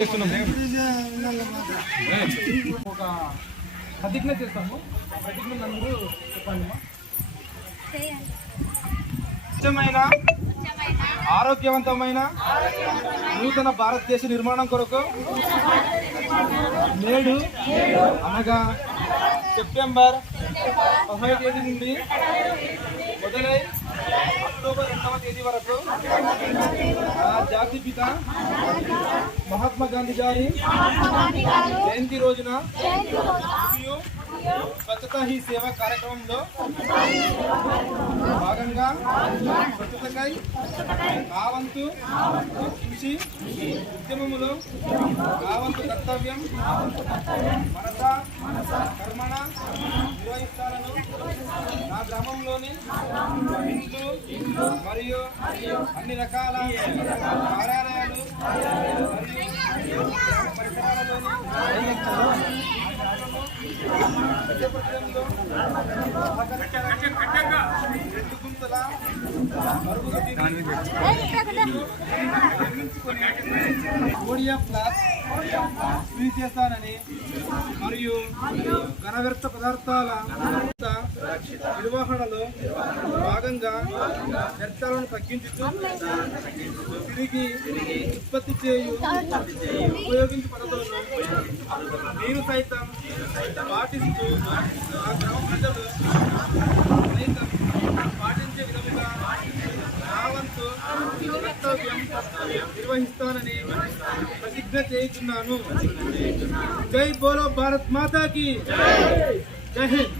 ఒక ప్రతిజ్ఞ చేస్తాము. ప్రతిజ్ఞ నందు చెప్పండి. స్వచ్ఛమైన ఆరోగ్యవంతమైన నూతన భారతదేశ నిర్మాణం కొరకు నేడు అనగా సెప్టెంబర్ 15 తేదీ నుండి మొదలై అక్టోబర్ 2వ తేదీ వరకు జాతిపిత మహాత్మా గాంధీ గారి జయంతి రోజున స్వచ్ఛతా హీ సేవ కార్యక్రమంలో భాగంగా స్వచ్ఛతకై కావంతు కృషి ఉద్యమములో కావంతు కర్తవ్యం మనస కర్మణ నిర్వహిస్తాలను నా గ్రామంలోని ఇండ్లు మరియు అన్ని రకాల కార్యాలయాలు మరియు పరిసరాలలోని సోడియం ప్లస్ స్వీట్ చేస్తానని మరియు ఘన వ్యర్థ పదార్థాల నిర్వహణలో భాగంగా వ్యర్థాలను తగ్గించుతూ తిరిగి ఉత్పత్తి చేయు ఉపయోగించే పద్ధతులను మీరు సైతం పాటిస్తూ ఆ గ్రామ ప్రజలు సైతం పాటించే విధముగా నా వంతు కర్తవ్యం నిర్వహిస్తానని ప్రతిజ్ఞ చేస్తున్నాను. జై బోలో భారత్ మాతాకి జై హింద్.